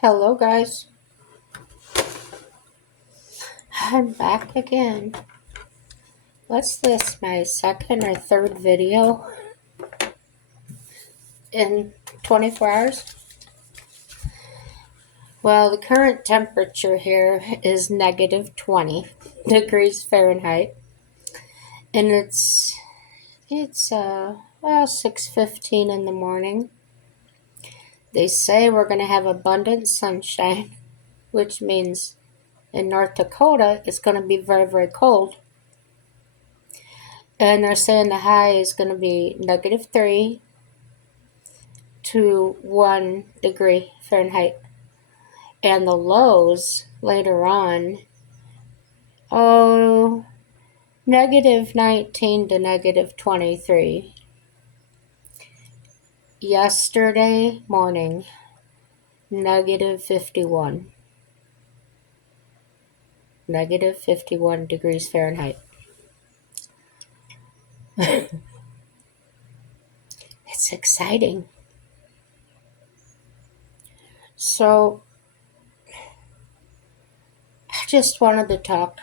Hello, guys. I'm back again. What's this, my second or third video in 24 hours? Well, the current temperature here is negative 20 degrees Fahrenheit, and it's 6:15 in the morning. They say we're going to have abundant sunshine, which means in North Dakota it's going to be very, very cold. And they're saying the high is going to be negative 3 to 1 degree Fahrenheit. And the lows later on, oh, negative 19 to negative 23. Yesterday morning, negative 51. Negative 51 degrees Fahrenheit. It's exciting. So, I just wanted to talk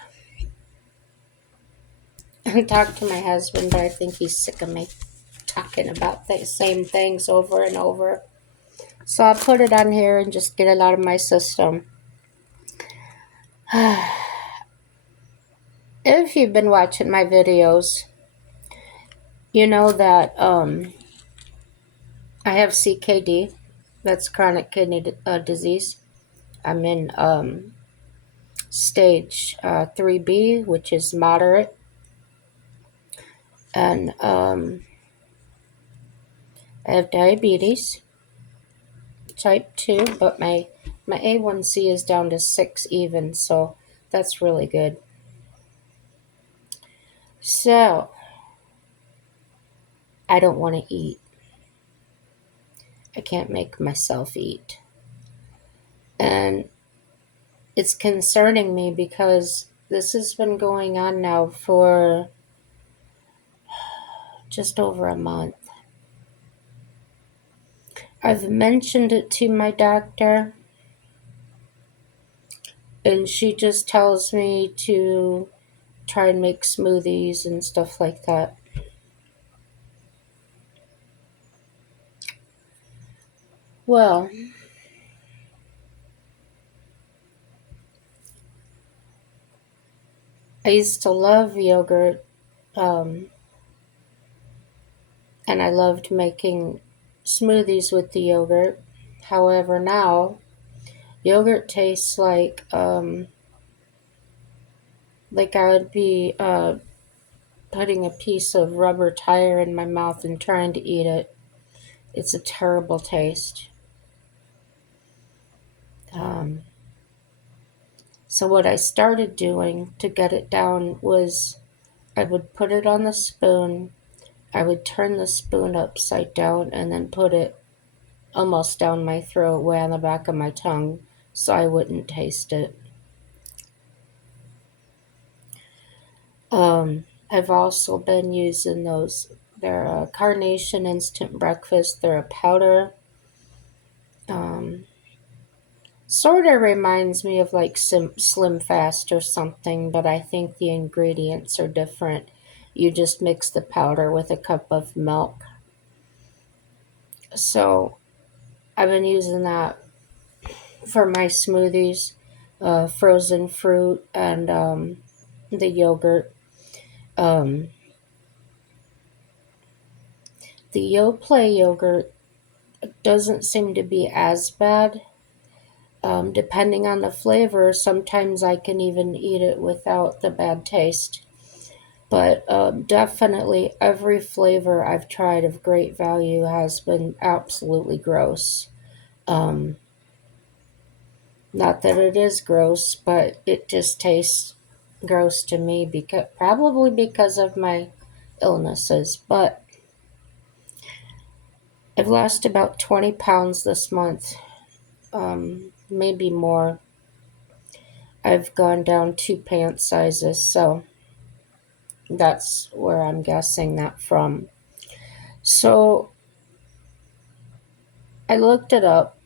to my husband, but I think he's sick of me talking about the same things over and over. So I'll put it on here and just get it out of my system. If you've been watching my videos, you know that I have CKD. That's chronic kidney disease. I'm in stage 3B, which is moderate. And I have diabetes, type 2, but my A1C is down to 6 even, so that's really good. So, I don't want to eat. I can't make myself eat. And it's concerning me because this has been going on now for just over a month. I've mentioned it to my doctor, and she just tells me to try and make smoothies and stuff like that. Well, I used to love yogurt, and I loved making smoothies with the yogurt. However, now yogurt tastes like I would be putting a piece of rubber tire in my mouth and trying to eat it. It's a terrible taste. So what I started doing to get it down was I would put it on the spoon. I would turn the spoon upside down and then put it almost down my throat, way on the back of my tongue, so I wouldn't taste it. I've also been using those. They're a Carnation Instant Breakfast. They're a powder. Sort of reminds me of like Slim Fast or something, but I think the ingredients are different. You just mix the powder with a cup of milk. So I've been using that for my smoothies, frozen fruit, and the yogurt. Um, the Yoplait yogurt doesn't seem to be as bad. Depending on the flavor, sometimes I can even eat it without the bad taste. But definitely every flavor I've tried of Great Value has been absolutely gross. Um, Not that it is gross, but it just tastes gross to me probably because of my illnesses. But I've lost about 20 pounds this month, maybe more. I've gone down 2 pant sizes, so that's where I'm guessing that from. So I looked it up,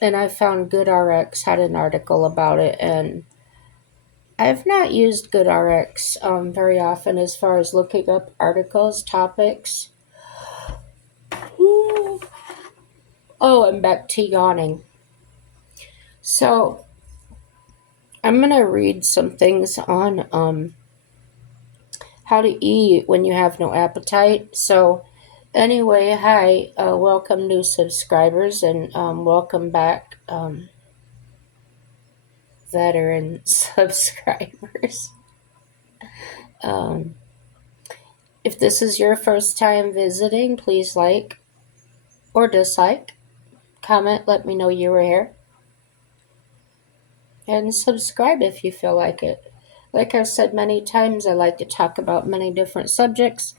And I found GoodRx had an article about it, and I've not used GoodRx very often as far as looking up articles, topics. Ooh. Oh, I'm back to yawning. So I'm gonna read some things on how to eat when you have no appetite. So anyway, hi, welcome new subscribers, and welcome back veteran subscribers. Um, if this is your first time visiting, please like or dislike, comment, let me know you were here, and subscribe if you feel like it. Like I've said many times, I like to talk about many different subjects.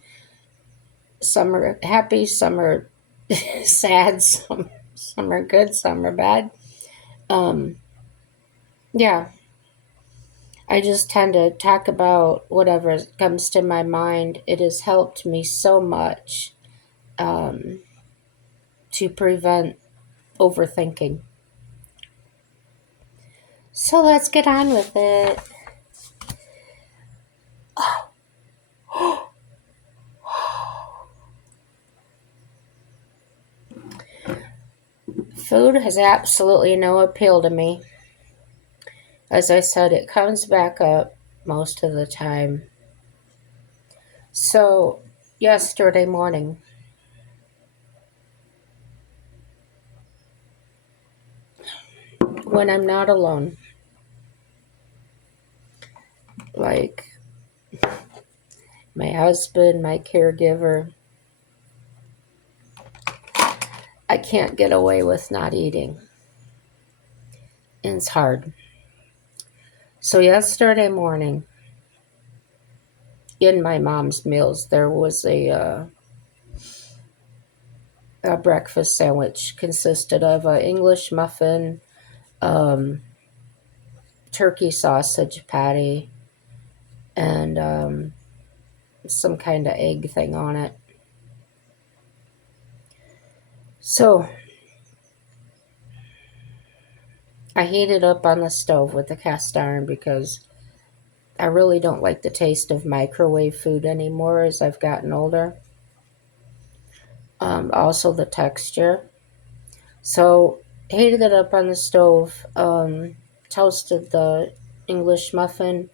Some are happy, some are sad, some are good, some are bad. Um, yeah, I just tend to talk about whatever comes to my mind. It has helped me so much um, to prevent overthinking. So let's get on with it. Food has absolutely no appeal to me. As I said, it comes back up most of the time. So, yesterday morning, when I'm not alone, like my husband, my caregiver, I can't get away with not eating. And it's hard. So, yesterday morning, in my mom's meals, there was a breakfast sandwich consisted of an English muffin, um, turkey sausage patty, and some kind of egg thing on it. So I heat it up on the stove with the cast iron because I really don't like the taste of microwave food anymore as I've gotten older. Also, the texture. So, heated it up on the stove, toasted the English muffin.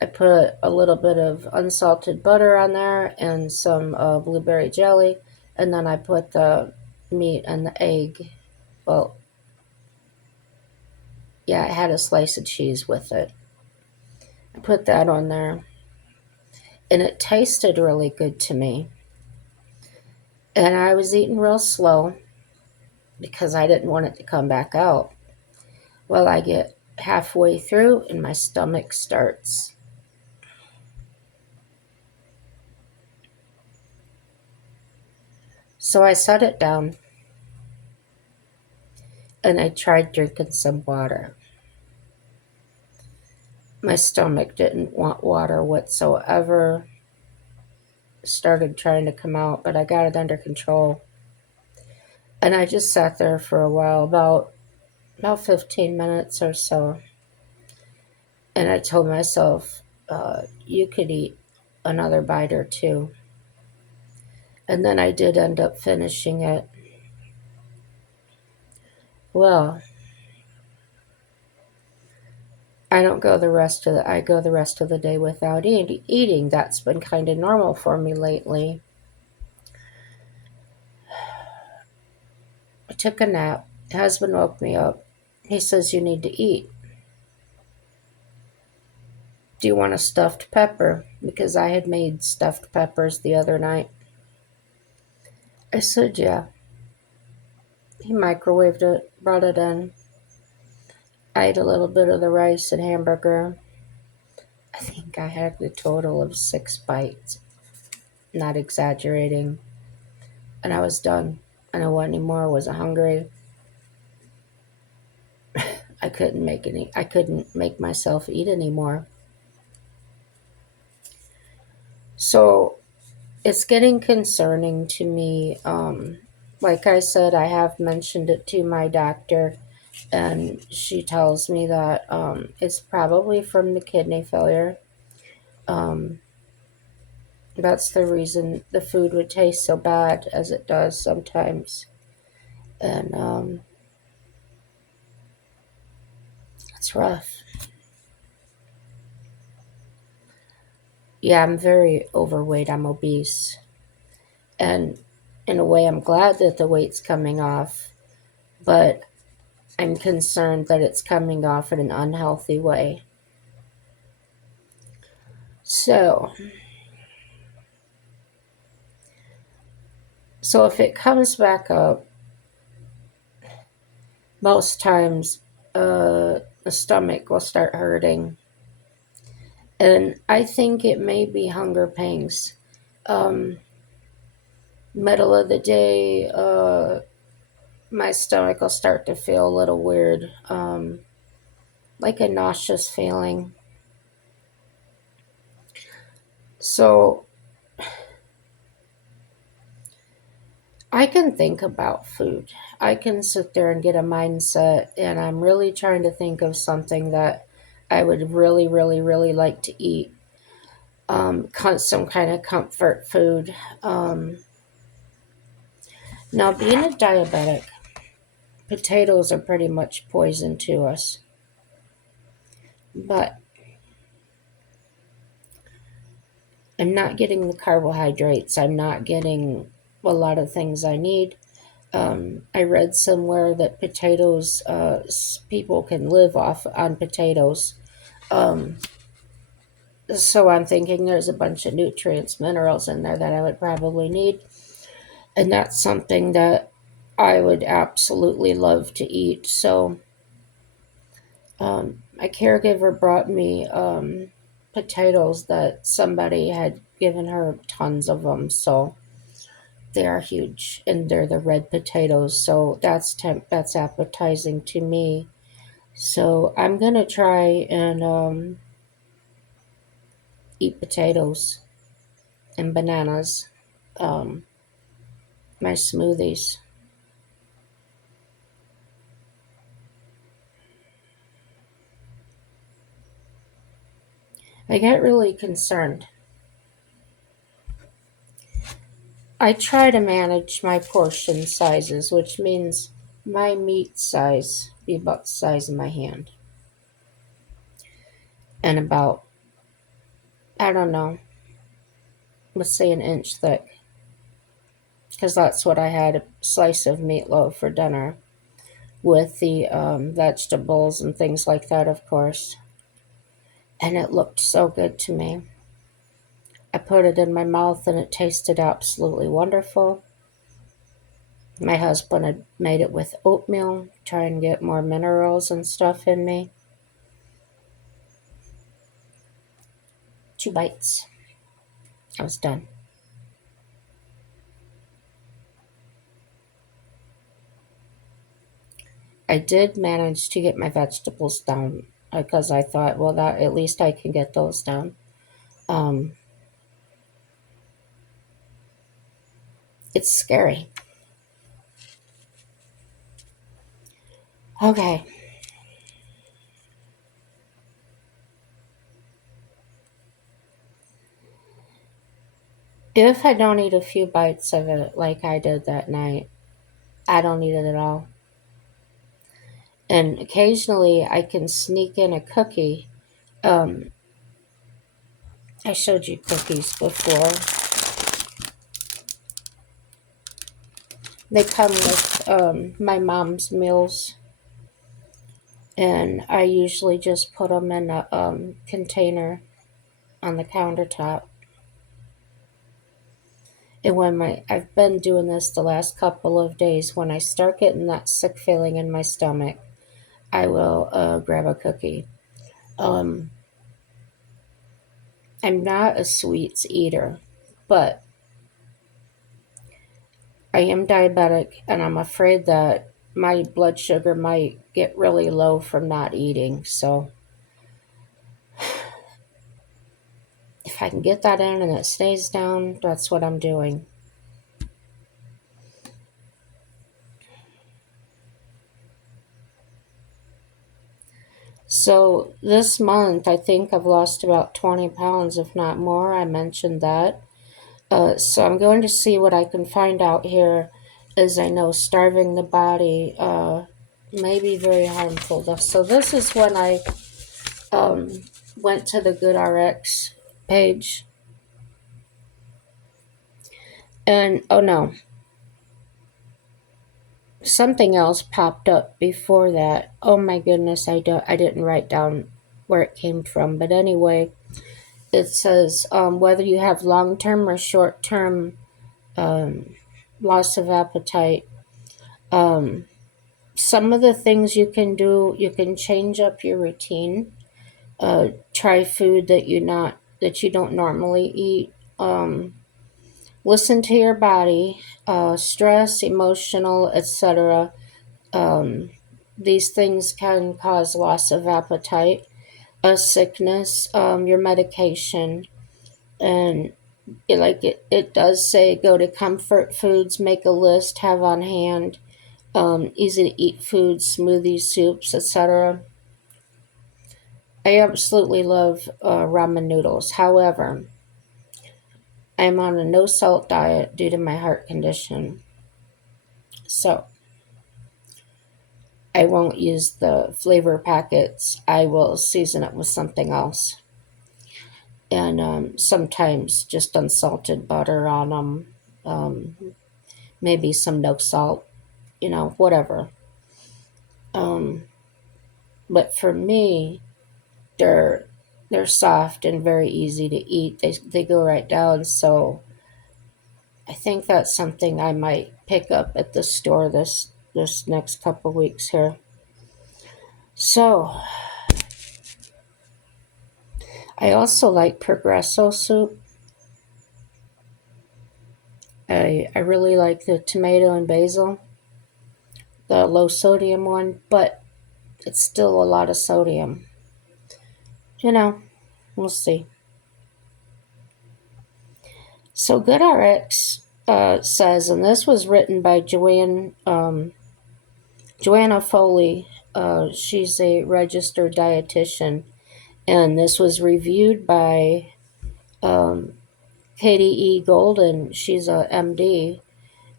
I put a little bit of unsalted butter on there and some blueberry jelly, and then I put the meat and the egg. Well, yeah, it had a slice of cheese with it. I put that on there, and it tasted really good to me. And I was eating real slow because I didn't want it to come back out. Well, I get halfway through, and my stomach starts. So I set it down, and I tried drinking some water. My stomach didn't want water whatsoever. Started trying to come out, but I got it under control. And I just sat there for a while, about 15 minutes or so. And I told myself, you could eat another bite or two. And then I did end up finishing it. Well, I go the rest of the day without eating. That's been kind of normal for me lately. I took a nap. My husband woke me up. He says you need to eat. Do you want a stuffed pepper? Because I had made stuffed peppers the other night. I said yeah. He microwaved it, brought it in. I ate a little bit of the rice and hamburger. I think I had a total of 6 bites. Not exaggerating. And I was done. I don't want any more. I wasn't hungry. I couldn't make myself eat anymore. So it's getting concerning to me. Like I said, I have mentioned it to my doctor. and she tells me that it's probably from the kidney failure. Um, that's the reason the food would taste so bad as it does sometimes. And it's rough. Yeah, I'm very overweight. I'm obese. And in a way, I'm glad that the weight's coming off, but I'm concerned that it's coming off in an unhealthy way. So, so if it comes back up, most times the stomach will start hurting. And I think it may be hunger pangs. Um, Middle of the day, my stomach will start to feel a little weird, like a nauseous feeling. So I can think about food. I can sit there and get a mindset, and I'm really trying to think of something that I would really, really, really like to eat. Some kind of comfort food. Now, being a diabetic, potatoes are pretty much poison to us, but I'm not getting the carbohydrates. I'm not getting a lot of things I need. I read somewhere that potatoes, people can live off on potatoes. Um, so I'm thinking there's a bunch of nutrients, minerals in there that I would probably need. And that's something that I would absolutely love to eat. So my caregiver brought me potatoes that somebody had given her tons of them. So they are huge, and they're the red potatoes. So that's appetizing to me. So I'm gonna try and eat potatoes and bananas, um, my smoothies. I get really concerned. I try to manage my portion sizes, which means my meat size be about the size of my hand and about, I don't know, let's say an inch thick, because that's what I had, a slice of meatloaf for dinner with the vegetables and things like that, of course. And it looked so good to me. I put it in my mouth and it tasted absolutely wonderful. My husband had made it with oatmeal, try and get more minerals and stuff in me. 2 bites. I was done. I did manage to get my vegetables down because I thought, well, that at least I can get those down. Um, it's scary. Okay, if I don't eat a few bites of it like I did that night, I don't eat it at all. And occasionally I can sneak in a cookie. Um, I showed you cookies before. They come with my mom's meals, and I usually just put them in a container on the countertop. And I've been doing this the last couple of days, when I start getting that sick feeling in my stomach, I will grab a cookie. Um, I'm not a sweets eater, but I am diabetic, and I'm afraid that my blood sugar might get really low from not eating. So if I can get that in and it stays down, that's what I'm doing. So this month, I think I've lost about 20 pounds, if not more. I mentioned that. So I'm going to see what I can find out here, as I know starving the body may be very harmful. So this is when I um, went to the GoodRx page, and oh no, something else popped up before that. Oh my goodness, I didn't write down where it came from, but anyway, it says whether you have long term or short term um, loss of appetite. Um, some of the things you can do, you can change up your routine. Try food that you don't normally eat. Listen to your body. Stress, emotional, etc. Um, these things can cause loss of appetite, a sickness, your medication, and it does say go to comfort foods, make a list, have on hand, easy to eat foods, smoothies, soups, etc. I absolutely love ramen noodles. However, I'm on a no salt diet due to my heart condition. So I won't use the flavor packets. I will season it with something else. And sometimes just unsalted butter on them. Maybe some no salt, whatever. Um, but for me, they're they're soft and very easy to eat. They go right down. So I think that's something I might pick up at the store this next couple weeks here. So I also like Progresso soup. I really like the tomato and basil, the low sodium one, but it's still a lot of sodium. You know, we'll see. So GoodRx says, and this was written by Joanna Foley. She's a registered dietitian, and this was reviewed by um, Katie E. Golden. She's a MD,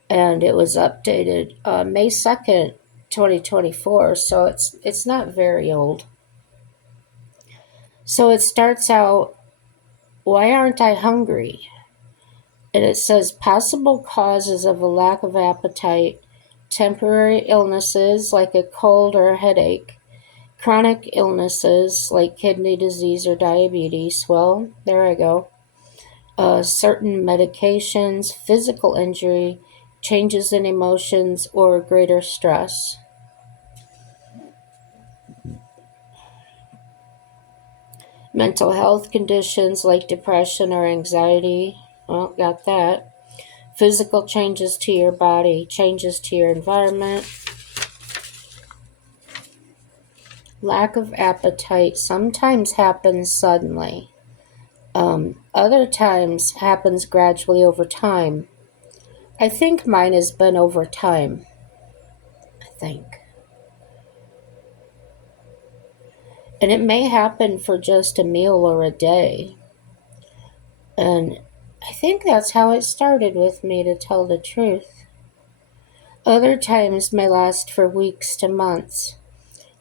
and it was updated May 2nd, 2024. So it's not very old. So it starts out, why aren't I hungry? And it says possible causes of a lack of appetite, temporary illnesses like a cold or a headache, chronic illnesses like kidney disease or diabetes. Well, there I go. Certain medications, physical injury, changes in emotions, or greater stress. Mental health conditions like depression or anxiety. Well, got that. Physical changes to your body, changes to your environment. Lack of appetite sometimes happens suddenly. Other times happens gradually over time. I think mine has been over time. I think. And it may happen for just a meal or a day. And I think that's how it started with me, to tell the truth. Other times may last for weeks to months.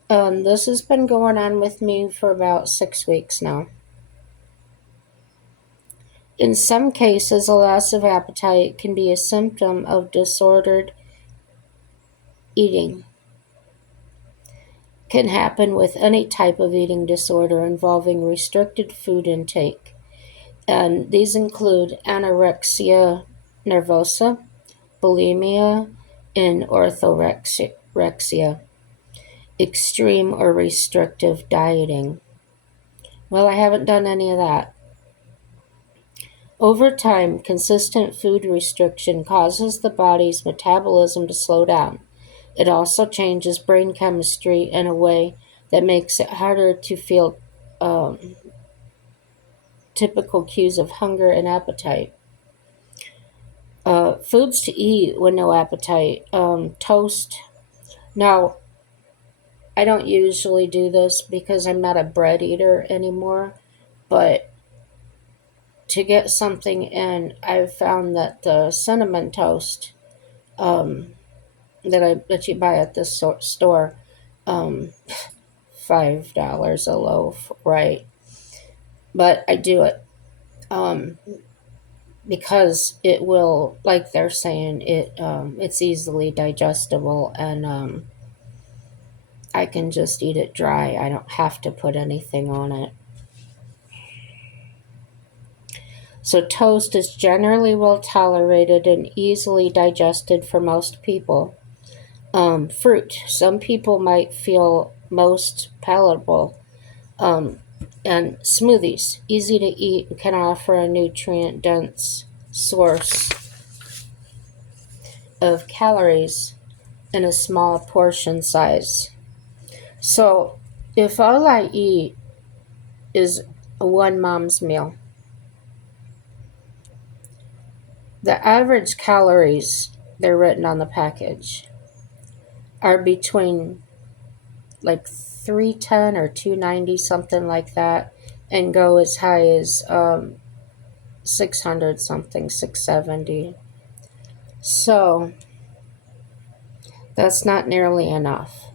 This has been going on with me for about 6 weeks now. In some cases, a loss of appetite can be a symptom of disordered eating. Can happen with any type of eating disorder involving restricted food intake. And these include anorexia nervosa, bulimia, and orthorexia, extreme or restrictive dieting. Well, I haven't done any of that. Over time, consistent food restriction causes the body's metabolism to slow down. It also changes brain chemistry in a way that makes it harder to feel um, typical cues of hunger and appetite. Foods to eat when no appetite. Toast. Now, I don't usually do this because I'm not a bread eater anymore, but to get something in, I've found that the cinnamon toast um, that you buy at this store, um, $5 a loaf, right? But I do it um, because it will, like they're saying, it's easily digestible, and I can just eat it dry. I don't have to put anything on it. So toast is generally well tolerated and easily digested for most people. Fruit. Some people might feel most palatable. Um, and smoothies, easy to eat, and can offer a nutrient dense source of calories in a small portion size. So, if all I eat is a one mom's meal, the average calories they're written on the package are between like 310 or 290, something like that, and go as high as 600 something, 670. So that's not nearly enough.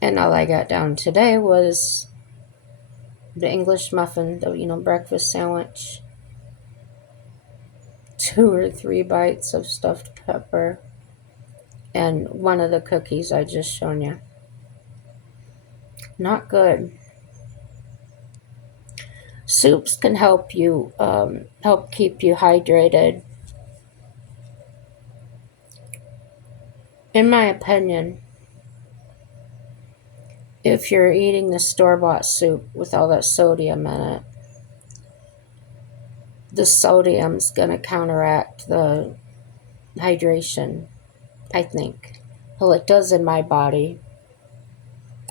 And all I got down today was the English muffin, the breakfast sandwich, 2 or 3 bites of stuffed pepper, and one of the cookies I just shown you. Not good. Soups can help keep you hydrated. In my opinion, if you're eating the store-bought soup with all that sodium in it, the sodium's going to counteract the hydration, I think. Well, it does in my body.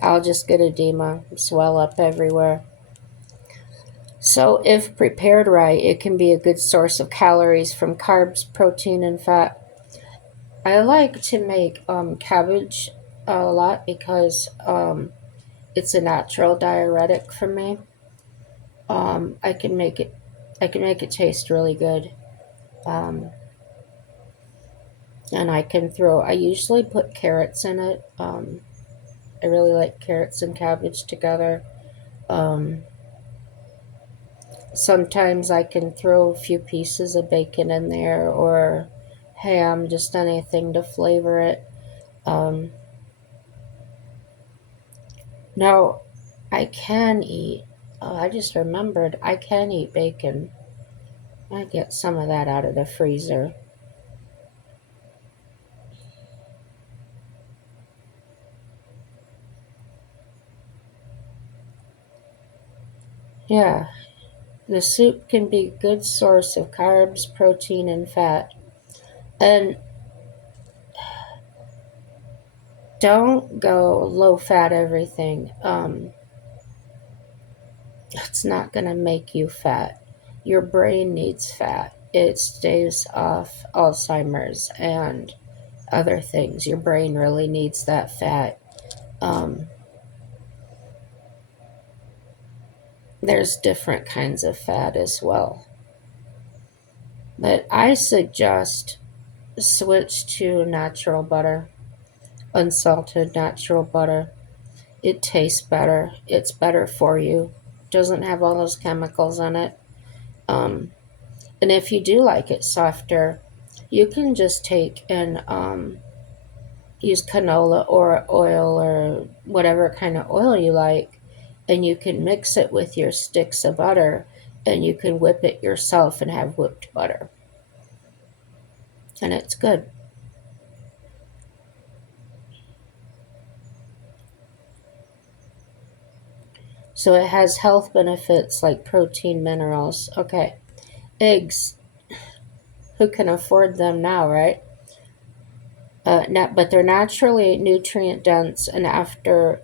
I'll just get edema, swell up everywhere. So, if prepared right, it can be a good source of calories from carbs, protein, and fat. I like to make cabbage a lot because it's a natural diuretic for me. I can make it. I can make it taste really good. Um, and I can throw. I usually put carrots in it. I really like carrots and cabbage together. Um, Sometimes I can throw a few pieces of bacon in there or ham, just anything to flavor it. Um, Now, I can eat. I just remembered I can eat bacon. I get some of that out of the freezer. Yeah, the soup can be a good source of carbs, protein, and fat. And don't go low fat everything. It's not going to make you fat. Your brain needs fat. It stays off Alzheimer's and other things. Your brain really needs that fat. Um, there's different kinds of fat as well. But I suggest switch to natural butter, unsalted natural butter. It tastes better. It's better for you. Doesn't have all those chemicals in it. Um, and if you do like it softer, you can just take and use canola or oil or whatever kind of oil you like, and you can mix it with your sticks of butter, and you can whip it yourself and have whipped butter. And it's good. So it has health benefits like protein, minerals. Okay. Eggs. Who can afford them now, right? But they're naturally nutrient dense and after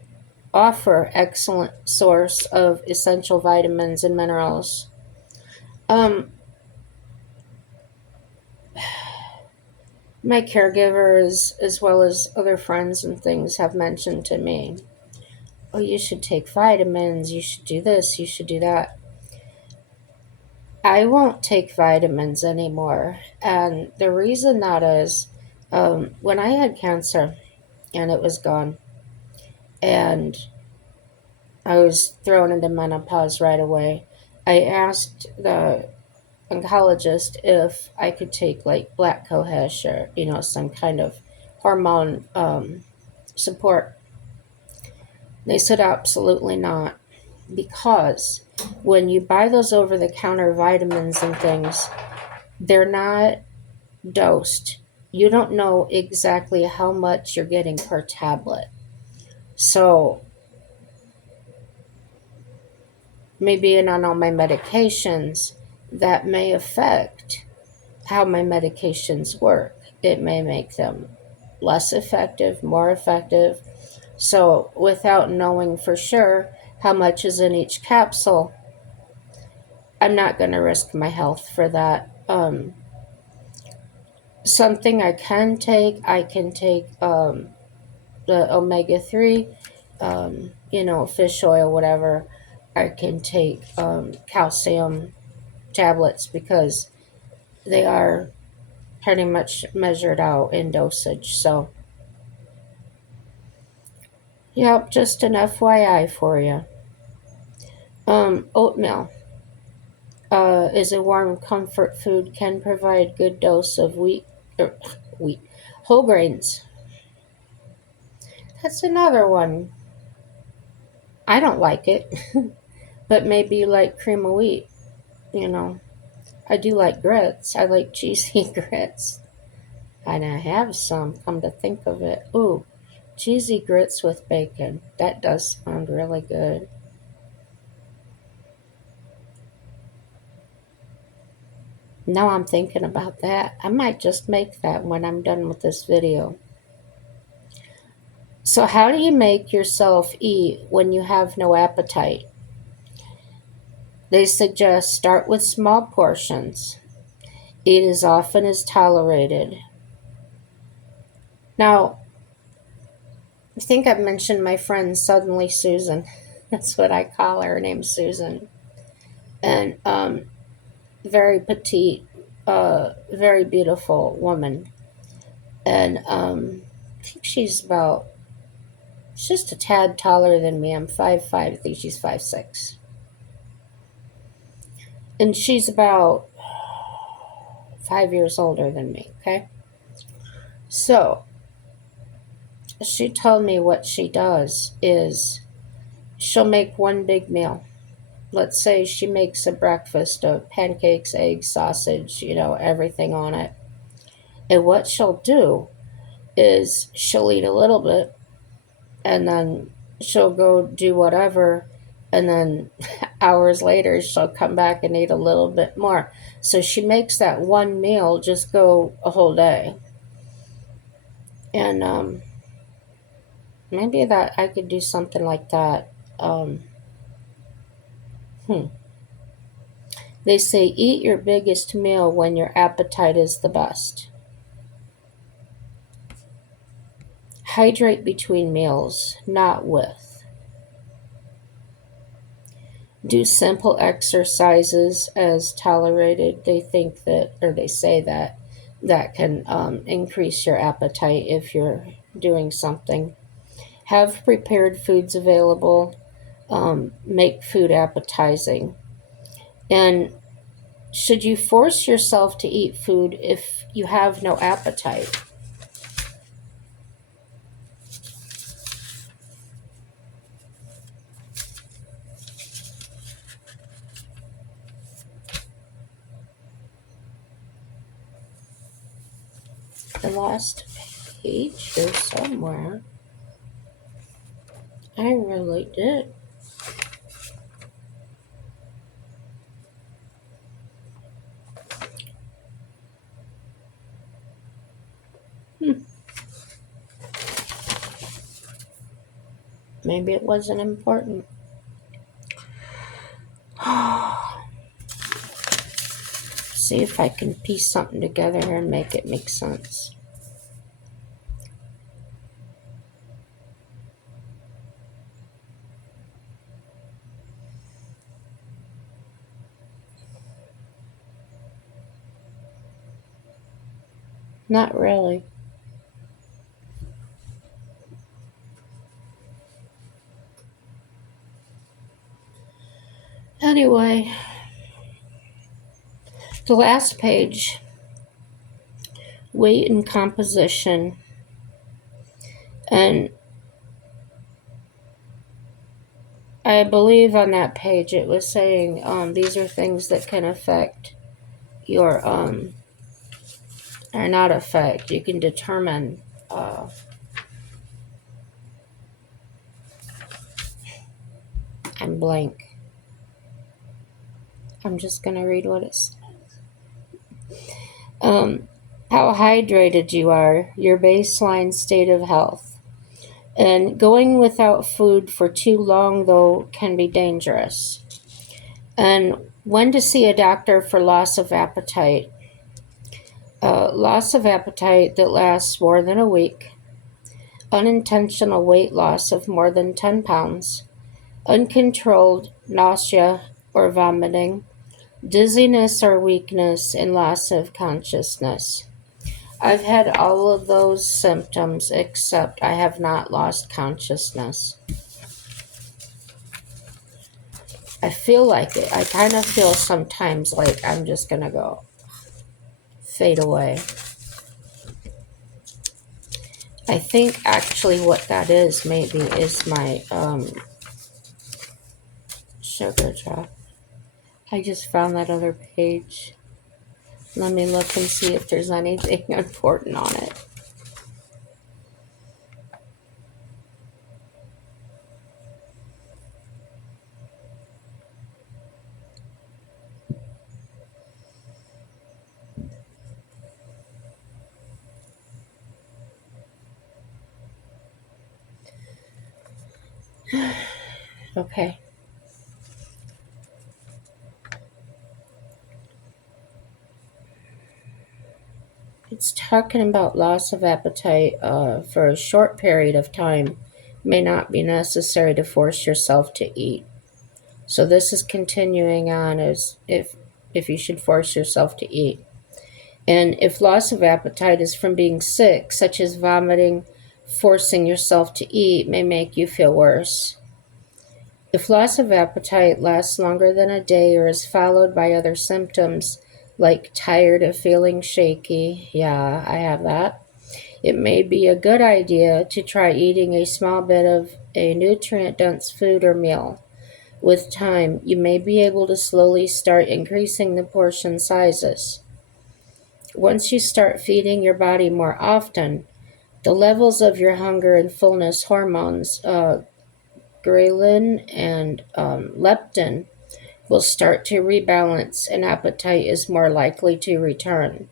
offer excellent source of essential vitamins and minerals. Um, My caregivers, as well as other friends and things, have mentioned to me, oh, you should take vitamins, you should do this, you should do that. I won't take vitamins anymore. And the reason that is, when I had cancer and it was gone, and I was thrown into menopause right away, I asked the oncologist if I could take like black cohosh or, some kind of hormone support. They said absolutely not, because when you buy those over the counter vitamins and things, they're not dosed. You don't know exactly how much you're getting per tablet. So, me being on all my medications, that may affect how my medications work. It may make them less effective, more effective. So, without knowing for sure how much is in each capsule, I'm not going to risk my health for that. Something I can take the omega 3, fish oil, whatever. I can take calcium tablets because they are pretty much measured out in dosage. So, yep, just an FYI for you. Oatmeal is a warm comfort food, can provide good dose of wheat, whole grains. That's another one. I don't like it, but maybe you like cream of wheat. You know, I do like grits. I like cheesy grits. And I have some, come to think of it. Ooh, cheesy grits with bacon. That does sound really good. Now I'm thinking about that. I might just make that when I'm done with this video. So, how do you make yourself eat when you have no appetite? They suggest start with small portions. Eat as often as tolerated. Now, I think I've mentioned my friend Suddenly Susan. That's what I call her. Her name's Susan. And very petite, very beautiful woman. And I think she's just a tad taller than me. I'm 5'5". I think she's 5'6". And she's about 5 years older than me, okay? So she told me what she does is she'll make one big meal. Let's say she makes a breakfast of pancakes, eggs, sausage, everything on it. And what she'll do is she'll eat a little bit and then she'll go do whatever, and then hours later she'll come back and eat a little bit more. So she makes that one meal just go a whole day. And maybe that I could do something like that. Um, hmm. They say eat your biggest meal when your appetite is the best. Hydrate between meals, not with. Do simple exercises as tolerated. They think that, or they say that, that can increase your appetite if you're doing something. Have prepared foods available. Make food appetizing. And should you force yourself to eat food if you have no appetite? The last page here somewhere. I really did. Hmm. Maybe it wasn't important. See if I can piece something together here and make it make sense. Not really. Anyway, the last page, weight and composition. And I believe on that page it was saying these are things that can affect your, or not affect, you can determine. I'm blank. I'm just going to read what it says. How hydrated you are, your baseline state of health. And going without food for too long, though, can be dangerous. And when to see a doctor for loss of appetite. Loss of appetite that lasts more than a week, unintentional weight loss of more than 10 pounds, uncontrolled nausea or vomiting, dizziness or weakness, and loss of consciousness. I've had all of those symptoms except I have not lost consciousness. I feel like it. I kind of feel sometimes like I'm just going to go fade away. I think actually what that is maybe is my sugar drop. I just found that other page. Let me look and see if there's anything important on it. Okay. It's talking about loss of appetite for a short period of time may not be necessary to force yourself to eat. So this is continuing on as if you should force yourself to eat. And if loss of appetite is from being sick, such as vomiting, forcing yourself to eat may make you feel worse. If loss of appetite lasts longer than a day or is followed by other symptoms like tired of feeling shaky, yeah, I have that, it may be a good idea to try eating a small bit of a nutrient-dense food or meal. With time, you may be able to slowly start increasing the portion sizes. Once you start feeding your body more often, the levels of your hunger and fullness hormones, ghrelin and leptin, will start to rebalance and appetite is more likely to return.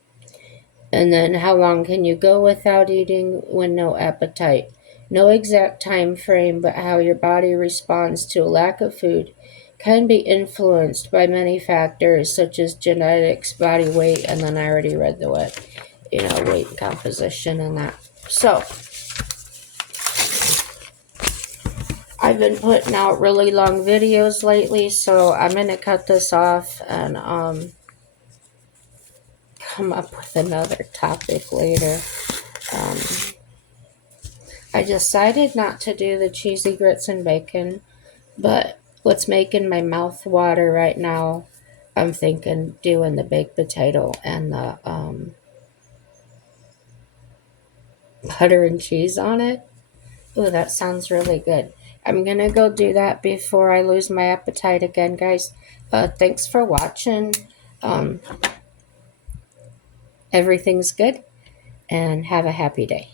And then how long can you go without eating when no appetite? No exact time frame, but how your body responds to a lack of food can be influenced by many factors such as genetics, body weight, and then I already read the weight composition and that. So I've been putting out really long videos lately, so I'm going to cut this off and come up with another topic later. I decided not to do the cheesy grits and bacon, but what's making my mouth water right now, I'm thinking doing the baked potato and the butter and cheese on it. Ooh, that sounds really good. I'm going to go do that before I lose my appetite again, guys. Thanks for watching. Everything's good, and have a happy day.